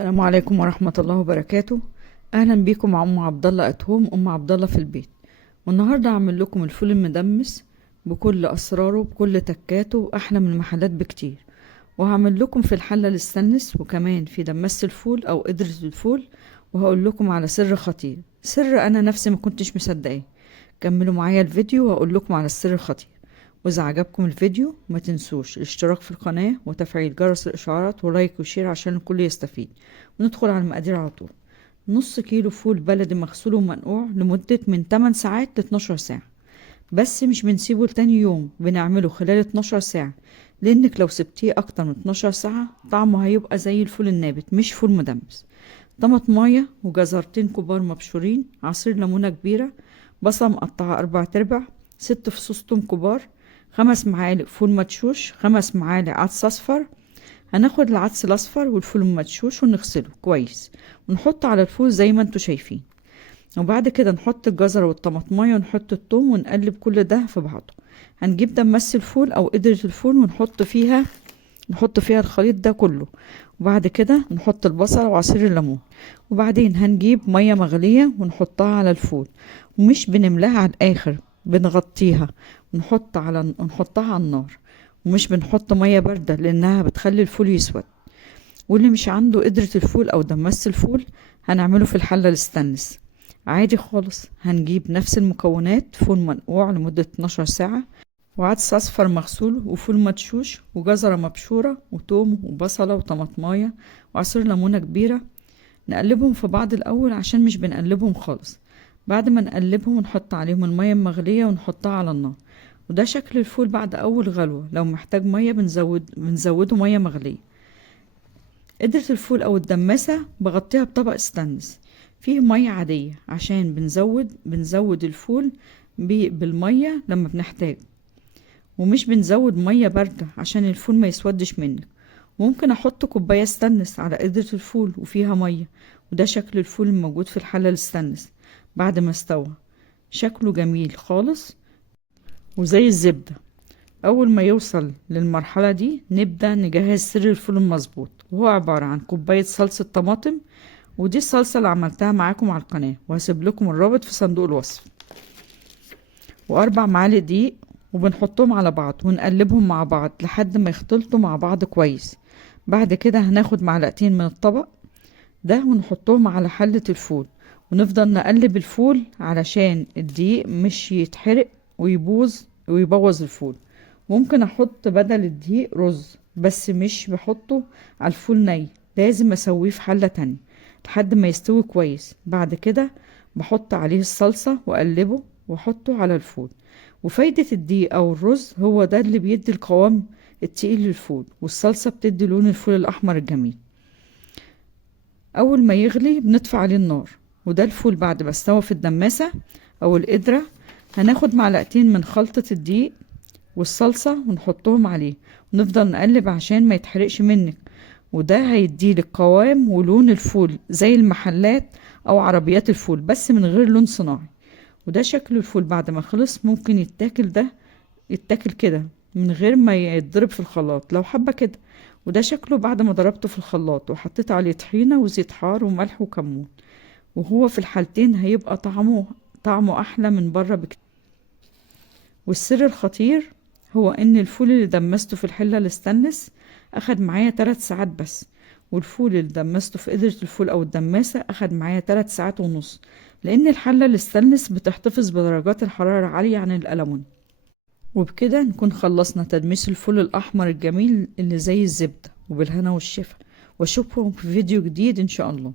السلام عليكم ورحمة الله وبركاته. اهلا بيكم مع ام عبد الله اتهوم، ام عبد الله في البيت. والنهارده هعمل لكم الفول المدمس بكل اسراره بكل تكاته، احلى من المحلات بكتير. وهعمل لكم في الحلة للسنس، وكمان في دمس الفول او قدرة الفول. وهقول لكم على سر خطير، سر انا نفسي ما كنتش مصدقاه. كملوا معايا الفيديو وهقول لكم على السر الخطير. واذا عجبكم الفيديو ما تنسوش الاشتراك في القناة وتفعيل جرس الاشعارات ولايك وشير عشان الكل يستفيد. وندخل على المقادير على طول. نص كيلو فول بلدي مغسول ومنقوع لمدة من 8 ساعات ل 12 ساعة. بس مش بنسيبه لتاني يوم، بنعمله خلال 12 ساعة. لانك لو سبتيه اكتر من 12 ساعة طعمه هيبقى زي الفول النابت مش فول مدمس. طماطمايه وجزرتين كبار مبشورين، عصير ليمونة كبيرة، بصلة مقطعة 4/4، 6 فصوص توم كبار، 5 معالق فول مدشوش، 5 معالق عدس اصفر. هناخد العدس الاصفر والفول المدشوش ونغسله كويس ونحط على الفول زي ما انتوا شايفين. وبعد كده نحط الجزر والطماطمايه ونحط الثوم ونقلب كل ده في بعضه. هنجيب دمس الفول او قدرة الفول ونحط فيها الخليط ده كله. وبعد كده نحط البصل وعصير الليمون. وبعدين هنجيب ميه مغليه ونحطها على الفول، ومش بنملاها على الاخر، بنغطيها ونحطها على النار. ومش بنحط ميه بارده لانها بتخلي الفول يسود. واللي مش عنده قدرة الفول او دمس الفول هنعمله في الحلة الستانلس عادي خالص. هنجيب نفس المكونات، فول منقوع لمدة 12 ساعة، وعدس اصفر مغسول، وفول مدشوش، وجزرة مبشورة، وتوم وبصلة وطماطماية، وعصير ليمونة كبيرة. نقلبهم في بعض الاول عشان مش بنقلبهم خالص. بعد ما نقلبهم نحط عليهم المية المغلية ونحطها على النار. وده شكل الفول بعد اول غلوة. لو محتاج مية بنزوده مية مغلية. قدرة الفول او الدماسة بغطيها بطبق ستانلس فيه مية عادية عشان بنزود الفول بالمية لما بنحتاج. ومش بنزود مية باردة عشان الفول ما يسودش منك. ممكن احط كوباية ستانلس على قدرة الفول وفيها مية. وده شكل الفول الموجود في الحلة الستانلس بعد ما استوى. شكله جميل خالص وزي الزبدة. اول ما يوصل للمرحلة دي نبدأ نجهز سر الفول المظبوط، وهو عبارة عن كوباية صلصة طماطم. ودي الصلصة اللي عملتها معاكم على القناة وهسيب لكم الرابط في صندوق الوصف. و4 معالق دقيق، وبنحطهم على بعض ونقلبهم مع بعض لحد ما يختلطوا مع بعض كويس. بعد كده هناخد معلقتين من الطبق ده ونحطهم على حلة الفول، ونفضل نقلب الفول علشان الدقيق مش يتحرق ويبوظ الفول. ممكن احط بدل الدقيق رز، بس مش بحطه على الفول ني، لازم اسويه في حلة تانية لحد ما يستوي كويس. بعد كده بحط عليه الصلصة واقلبه واحطه على الفول. وفايدة الدقيق او الرز هو ده اللي بيدي القوام التقيل للفول، والصلصة بتدي لون الفول الاحمر الجميل. اول ما يغلي بنطفي عليه النار. وده الفول بعد ما استوى في الدماسة او القدرة. هناخد معلقتين من خلطة الدقيق والصلصة ونحطهم عليه ونفضل نقلب عشان ما يتحرقش منك. وده هيديلك قوام ولون الفول زي المحلات او عربيات الفول بس من غير لون صناعي. وده شكل الفول بعد ما خلص. ممكن يتاكل كده من غير ما يتضرب في الخلاط لو حابة كده. وده شكله بعد ما ضربته في الخلاط وحطيت عليه طحينة وزيت حار وملح وكمون. وهو في الحالتين هيبقى طعمه احلى من بره بكتير. والسر الخطير هو ان الفول اللي دمسته في الحلة الستانلس اخد معايا 3 ساعات بس. والفول اللي دمسته في قدرة الفول او الدماسة اخد معايا 3 ساعات ونص، لان الحلة الستانلس بتحتفظ بدرجات الحرارة عالية عن الألمون. وبكده نكون خلصنا تدميس الفول الأحمر الجميل اللي زي الزبدة. وبالهنا والشفا، واشوفكم في فيديو جديد إن شاء الله.